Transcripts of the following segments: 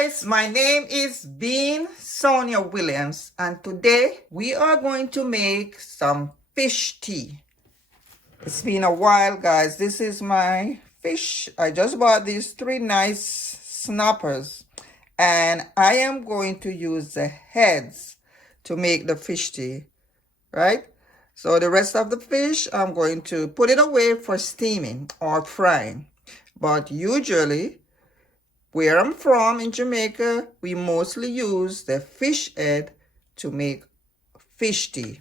guys, my name is Bean Sonia Williams, and today we are going to make some fish tea. It's been a while, guys. This is my fish. I just bought these 3 nice snappers, and I am going to use the heads to make the fish tea, right? So the rest of the fish, I'm going to put it away for steaming or frying. But usually, where I'm from in Jamaica, we mostly use the fish head to make fish tea.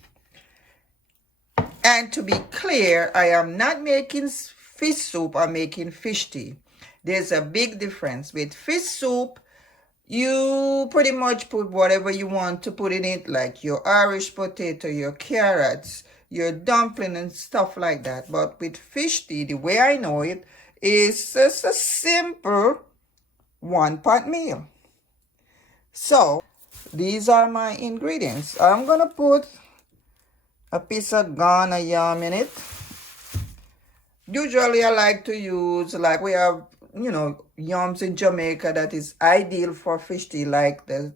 And to be clear, I am not making fish soup, I'm making fish tea. There's a big difference. With fish soup, you pretty much put whatever you want to put in it, like your Irish potato, your carrots, your dumpling and stuff like that. But with fish tea, the way I know it, is just a simple 1-pot meal. So these are my ingredients. I'm gonna put a piece of Ghana yam in it. Usually I like to use, like we have, yams in Jamaica that is ideal for fish tea, like the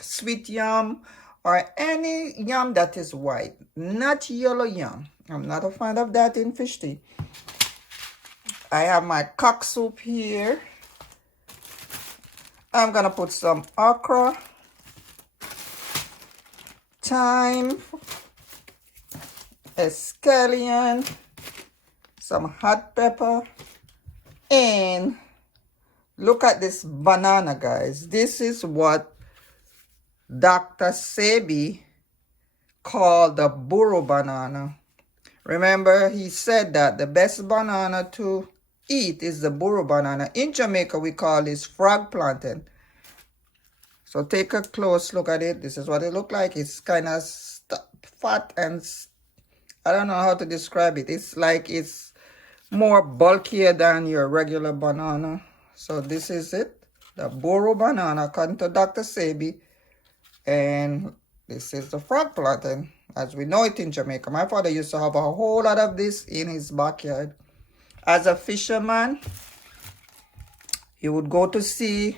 sweet yam or any yam that is white, not yellow yam. I'm not a fan of that in fish tea. I have my cock soup here. I'm gonna put some okra, thyme, a scallion, some hot pepper, and look at this banana, guys. This is what Dr. Sebi called the burro banana. Remember, he said that the best banana to eat is the burro banana. In Jamaica, we call this frog plantain. So take a close look at it. This is what it looks like. It's kind of fat and I don't know how to describe it. It's like it's more bulkier than your regular banana. So this is it, the burro banana, according to Dr. Sebi. And this is the frog plantain, as we know it in Jamaica. My father used to have a whole lot of this in his backyard. As a fisherman, he would go to sea,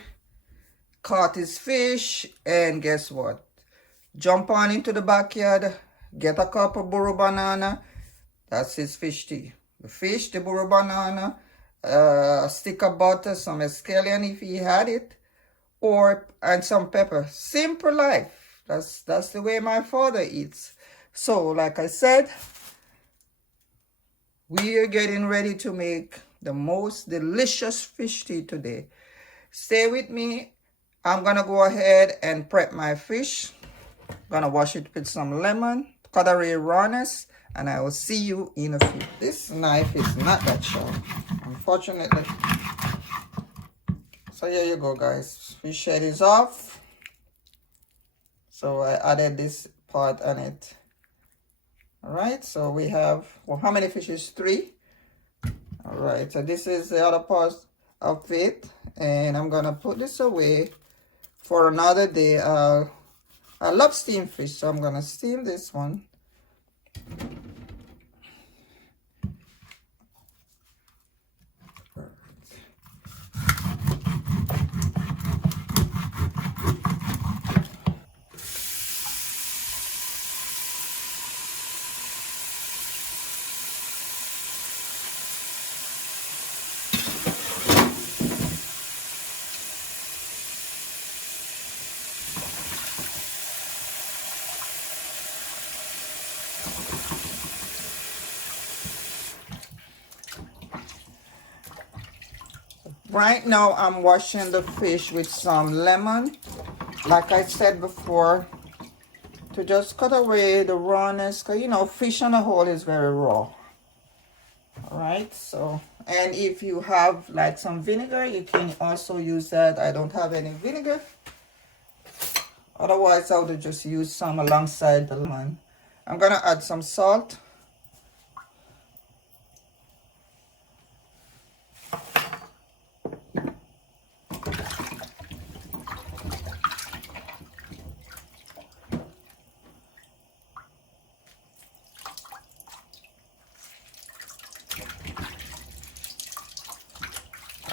caught his fish, and guess what? Jump on into the backyard, get a cup of burro banana. That's his fish tea. The fish, the burro banana, a stick of butter, some scallion if he had it, and some pepper. Simple life. That's the way my father eats. So, like I said, we are getting ready to make the most delicious fish tea today. Stay with me. I'm gonna go ahead and prep my fish. Gonna wash it with some lemon, cut away rawness, and I will see you in a few. This knife is not that sharp, unfortunately. So here you go, guys. Fish head is off. So I added this part on it. All right, so we have, well, how many fishes? 3. All right, so this is the other part of it, and I'm gonna put this away for another day. I love steamed fish, so I'm gonna steam this one. Right now, I'm washing the fish with some lemon, like I said before, to just cut away the rawness, because, fish on the whole is very raw. All right, so, and if you have, like, some vinegar, you can also use that. I don't have any vinegar. Otherwise, I would just use some alongside the lemon. I'm going to add some salt.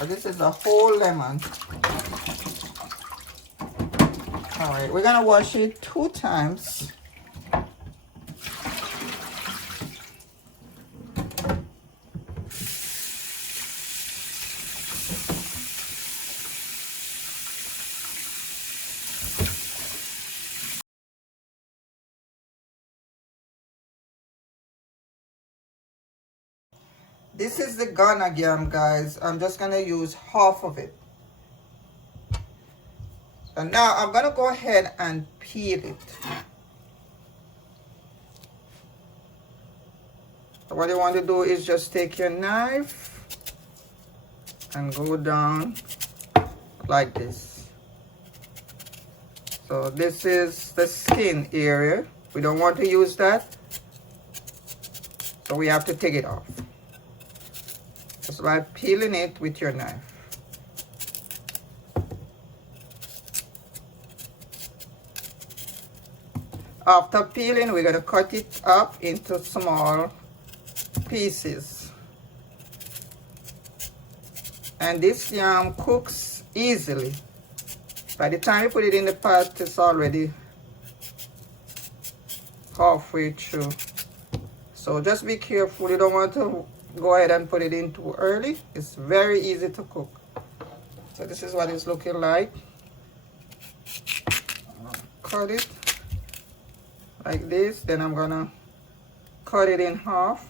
This is a whole lemon. All right, we're gonna wash it 2 times. This is the Ghana yam, guys. I'm just gonna use half of it. So now I'm gonna go ahead and peel it. So what you want to do is just take your knife and go down like this. So this is the skin area. We don't want to use that, so we have to take it off. Just by peeling it with your knife. After peeling, we're going to cut it up into small pieces. And this yam cooks easily. By the time you put it in the pot, it's already halfway through. So just be careful. You don't want to go ahead and put it in too early. It's very easy to cook. So this is what it's looking like. Cut it like this. Then I'm gonna cut it in half.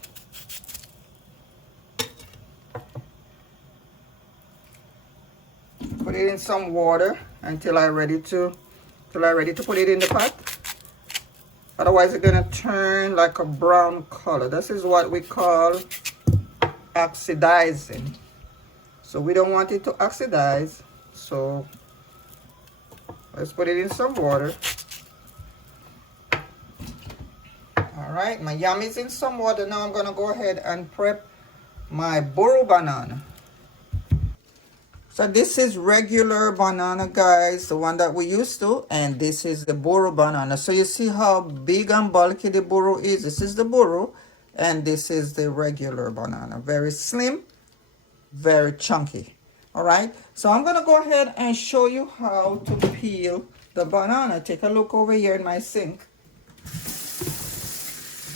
Put it in some water until I'm ready to put it in the pot. Otherwise it's gonna turn like a brown color. This is what we call oxidizing. So we don't want it to oxidize. So let's put it in some water. All right, my yam is in some water. Now I'm gonna go ahead and prep my burro banana. So this is regular banana, guys, the one that we used to, and this is the burro banana. So you see how big and bulky the burro is. This is the burro, and this is the regular banana. Very slim, very chunky. All right, so I'm gonna go ahead and show you how to peel the banana. Take a look over here in my sink.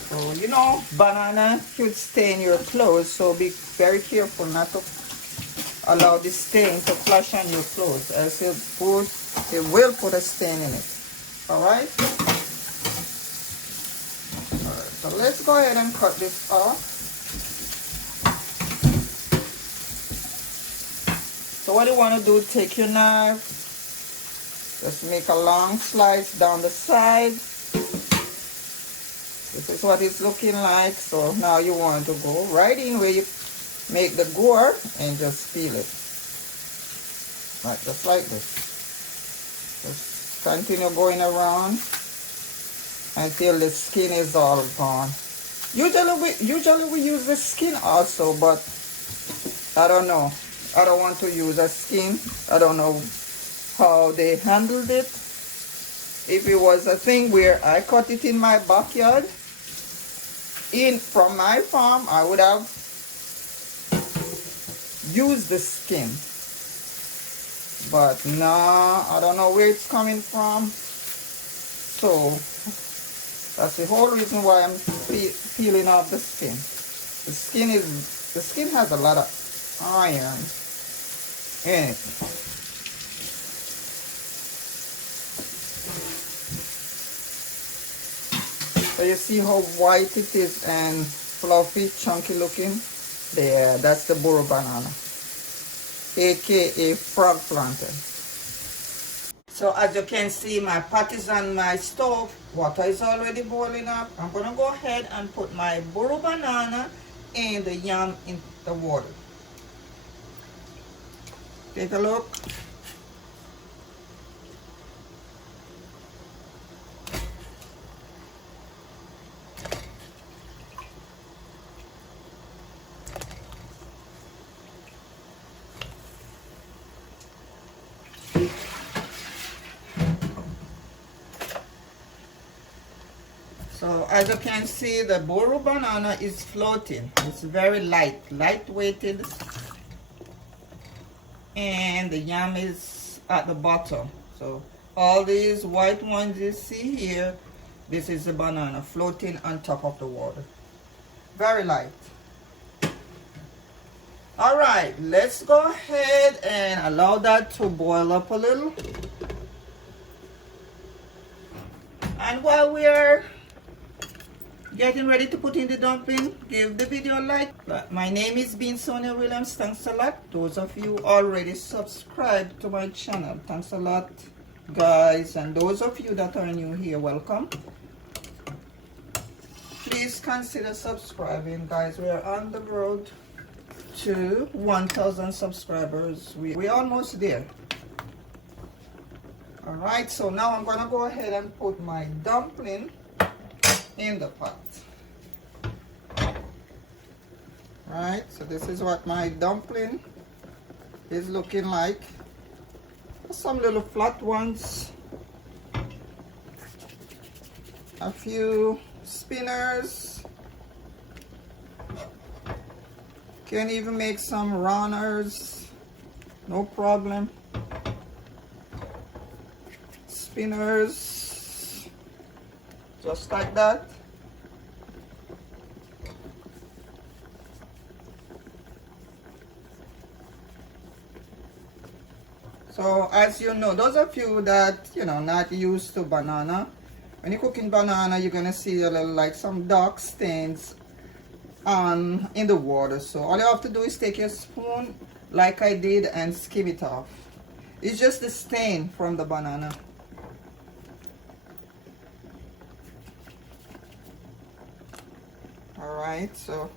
So you know, banana could stain your clothes, so be very careful not to allow the stain to flash on your clothes, as it will put a stain in it. All right. So let's go ahead and cut this off. So what you want to do, take your knife, just make a long slice down the side. This is what it's looking like. So now you want to go right in where you make the gore and just peel it. Right, just like this. Just continue going around until the skin is all gone. Usually we use the skin also, but I don't know. I don't want to use a skin. I don't know how they handled it. If it was a thing where I cut it in my backyard, from my farm, I would have used the skin. But nah, I don't know where it's coming from. So that's the whole reason why I'm peeling off the skin. The skin has a lot of iron in it. So you see how white it is and fluffy, chunky looking? There, that's the burro banana, aka frog plantain. So as you can see, my pot is on my stove. Water is already boiling up. I'm gonna go ahead and put my burro banana and the yam in the water. Take a look. So as you can see, the burro banana is floating. It's very light-weighted, and the yam is at the bottom. So All these white ones you see here, this is the banana floating on top of the water. Very light. All right, let's go ahead and allow that to boil up a little. And while we're getting ready to put in the dumpling, give the video a like. My name is Bean Sonia Williams. Thanks a lot. Those of you already subscribed to my channel, thanks a lot, guys. And those of you that are new here, welcome. Please consider subscribing, guys. We are on the road to 1,000 subscribers. We're almost there. All right, so now I'm gonna go ahead and put my dumpling in the pot. Right, so this is what my dumpling is looking like. Some little flat ones, a few spinners, can even make some runners, no problem. Spinners, just like that. So as you know, those of you that, you know, not used to banana, when you're cooking banana, you're gonna see a little like some dark stains in the water. So all you have to do is take your spoon like I did and skim it off. It's just the stain from the banana. All right, so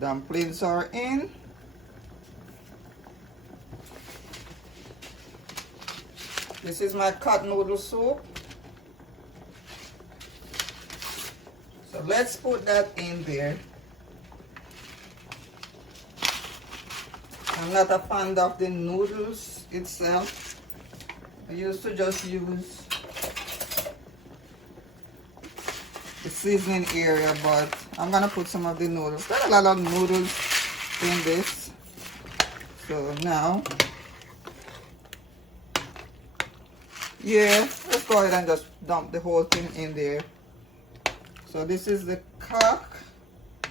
dumplings are in. This is my cut noodle soup. So let's put that in there. I'm not a fan of the noodles itself. I used to just use the seasoning area, but I'm gonna put some of the noodles. There's a lot of noodles in this. So now, yeah, let's go ahead and just dump the whole thing in there. So this is the cock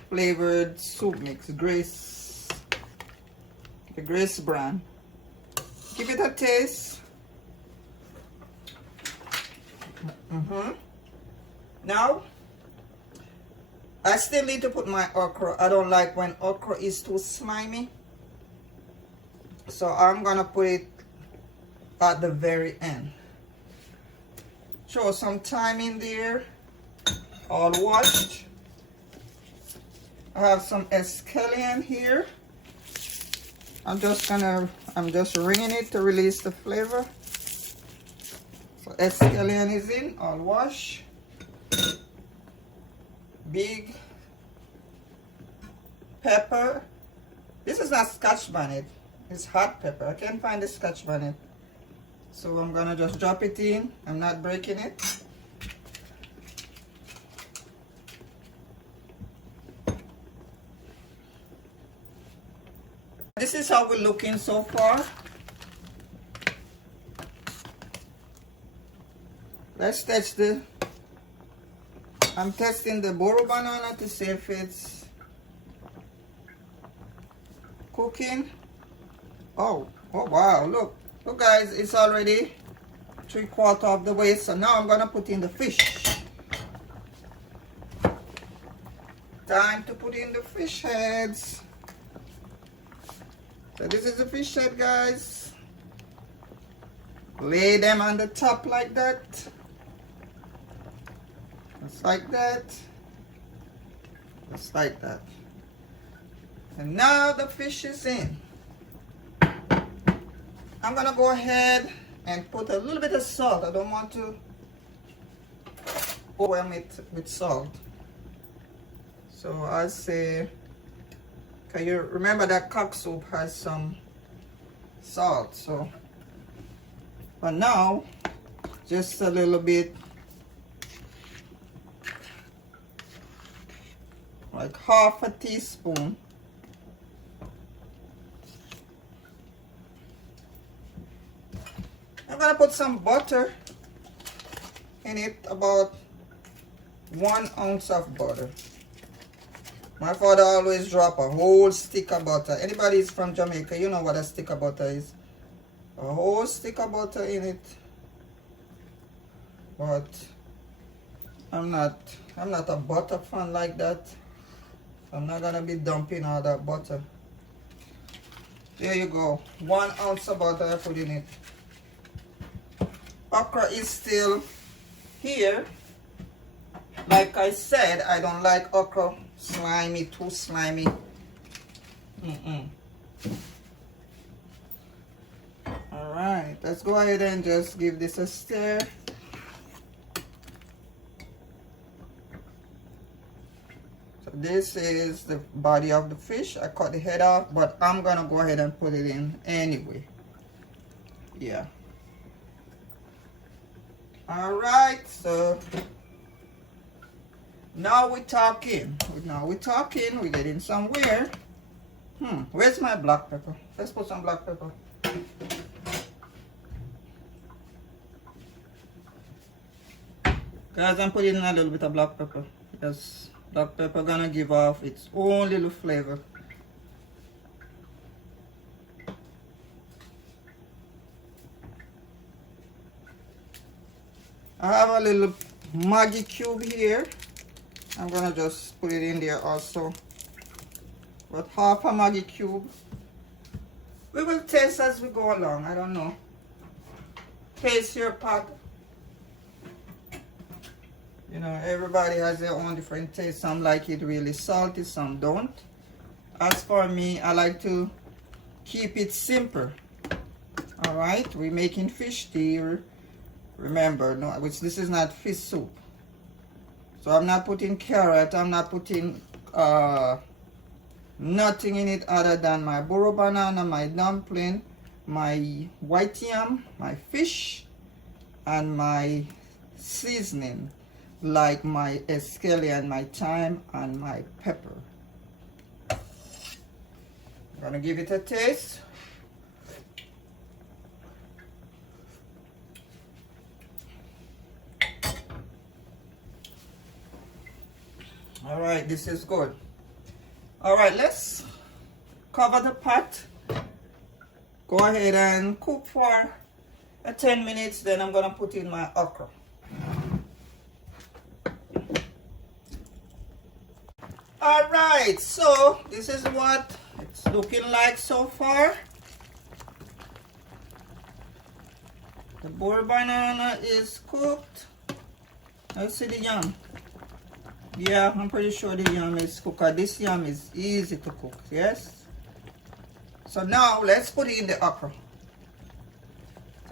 flavored soup mix, Grace, the Grace brand. Give it a taste. Now, I still need to put my okra. I don't like when okra is too slimy. So I'm gonna put it at the very end. Throw some thyme in there, all washed. I have some scallion here. I'm just wringing it to release the flavor. So scallion is in, all washed. Big pepper. This is not Scotch bonnet, it's hot pepper. I can't find the Scotch bonnet. So I'm gonna just drop it in. I'm not breaking it. This is how we're looking so far. Let's test I'm testing the Boro banana to see if it's cooking. Oh wow, look guys, it's already 3/4 of the way. So now I'm gonna put in the fish. Time to put in the fish heads. So this is the fish head, guys. Lay them on the top like that. Just like that. Just like that. And now the fish is in. I'm gonna go ahead and put a little bit of salt. I don't want to overwhelm it with salt. So I'll say, can you remember that cock soup has some salt? So, but now, just a little bit, like 1/2 teaspoon. I'm gonna put some butter in it, about 1 ounce of butter. My father always drop a whole stick of butter. Anybody is from Jamaica, you know what a stick of butter is. A whole stick of butter in it. But I'm not a butter fan like that. I'm not gonna be dumping all that butter. There you go. 1 ounce of butter I put in it. Okra is still here. Like I said, I don't like okra slimy, too slimy. Alright, let's go ahead and just give this a stir. So this is the body of the fish. I cut the head off, but I'm gonna go ahead and put it in anyway. Yeah. Alright, so now we're talking. We're getting somewhere. Where's my black pepper? Let's put some black pepper. Guys, I'm putting in a little bit of black pepper. Because black pepper gonna give off its own little flavor. I have a little Maggi cube here. I'm gonna just put it in there also. About half a Maggi cube. We will taste as we go along. I don't know. Taste your pot. You know, everybody has their own different taste. Some like it really salty, some don't. As for me, I like to keep it simple. Alright, we're making fish tea. Remember, no, this is not fish soup. So I'm not putting carrot, I'm not putting nothing in it other than my burro banana, my dumpling, my white yam, my fish, and my seasoning, like my scallion, my thyme, and my pepper. I'm gonna give it a taste. All right, this is good. All right, let's cover the pot. Go ahead and cook for 10 minutes. Then I'm gonna put in my okra. All right, so this is what it's looking like so far. The burro banana is cooked. Let's see the yam. Yeah, I'm pretty sure the yam is cooked. This yam is easy to cook, yes? So now let's put in the okra.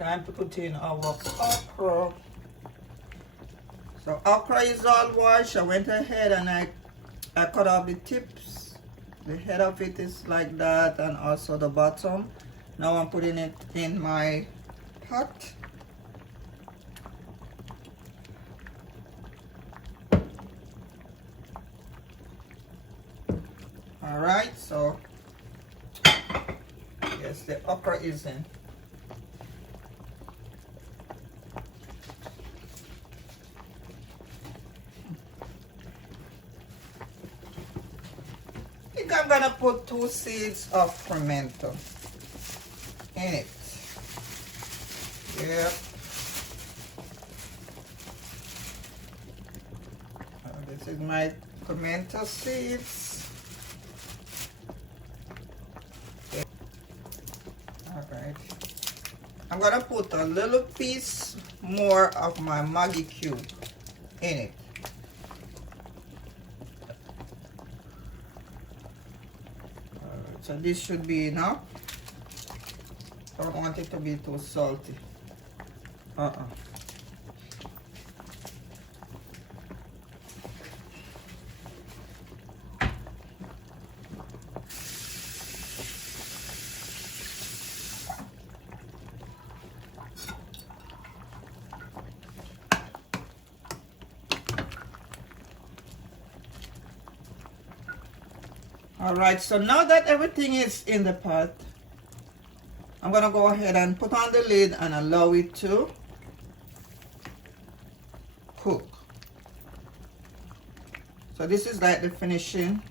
Time to put in our okra. So okra is all washed. I went ahead and I cut off the tips. The head of it is like that, and also the bottom. Now I'm putting it in my pot. All right, so yes, the okra is in. I think I'm gonna put 2 seeds of pimento in it. Yeah. This is my pimento seeds. Alright, I'm gonna put a little piece more of my Maggi cube in it. So this should be enough. Don't want it to be too salty. All right, so now that everything is in the pot, I'm gonna go ahead and put on the lid and allow it to cook. So this is like the finishing.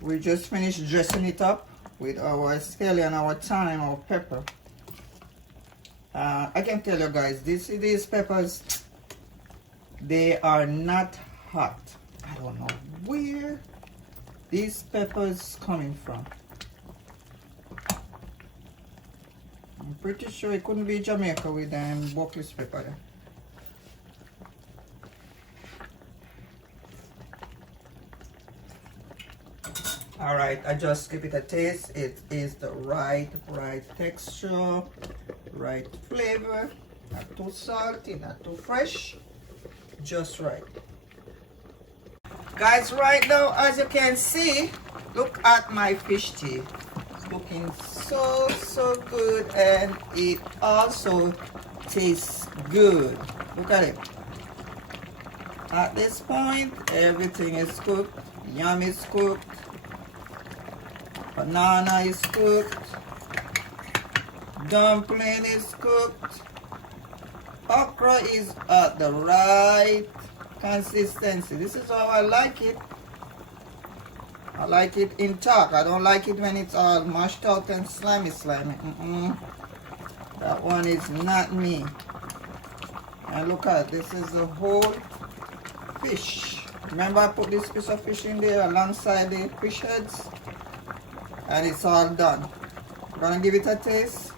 We just finished dressing it up with our scallion, our thyme, our pepper. I can tell you guys, these peppers, they are not hot. I don't know where these peppers coming from. I'm pretty sure it couldn't be Jamaica with them Buckley's pepper there. Alright, I just give it a taste. It is the right texture, right flavor. Not too salty, not too fresh. Just right. Guys, right now, as you can see, look at my fish tea. It's looking so good, and it also tastes good. Look at it. At this point, everything is cooked. Yam is cooked. Banana is cooked. Dumpling is cooked. Okra is at the right consistency. This is how I like it. I like it intact. I don't like it when it's all mashed out and slimy. That one is not me. And look at this, is the whole fish. Remember, I put this piece of fish in there alongside the fish heads, and it's all done. I'm gonna give it a taste.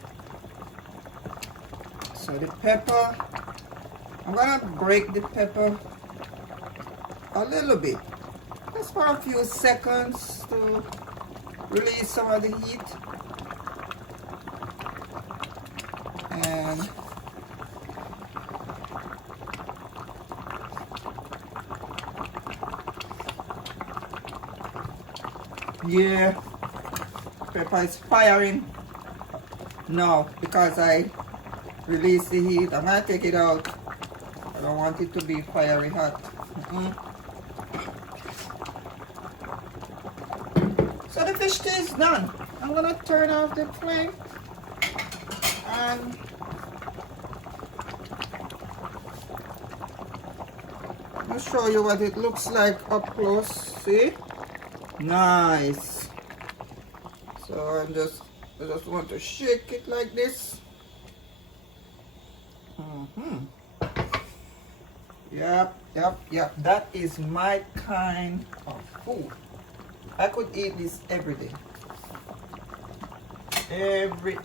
So the pepper, I'm gonna break the pepper a little bit, just for a few seconds to release some of the heat. And yeah, pepper is firing now because I released the heat. I'm gonna take it out. I don't want it to be fiery hot. So the fish tea is done. I'm gonna turn off the flame and I'll show you what it looks like up close. See? Nice. So I just want to shake it like this. Yep. That is my kind of food. I could eat this every day. Every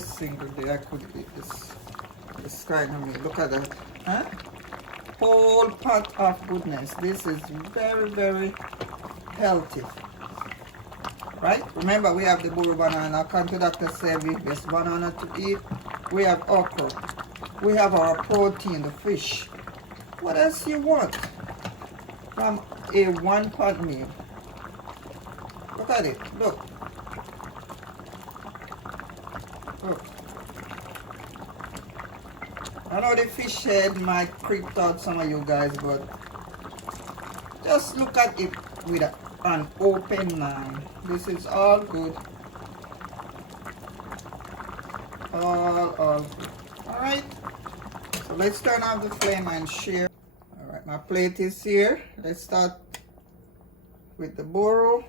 single day I could eat this kind of meat. Look at that. Huh? Whole pot of goodness. This is very healthy. Right? Remember, we have the buru banana. Country doctor said we best banana to eat. We have okra. We have our protein, the fish. What else you want from a one-pot meal? Look at it. Look. I know the fish head might creep out some of you guys, but just look at it with an open mind. This is all good. All good. Alright. So let's turn off the flame and share. Alright, my plate is here. Let's start with the boro.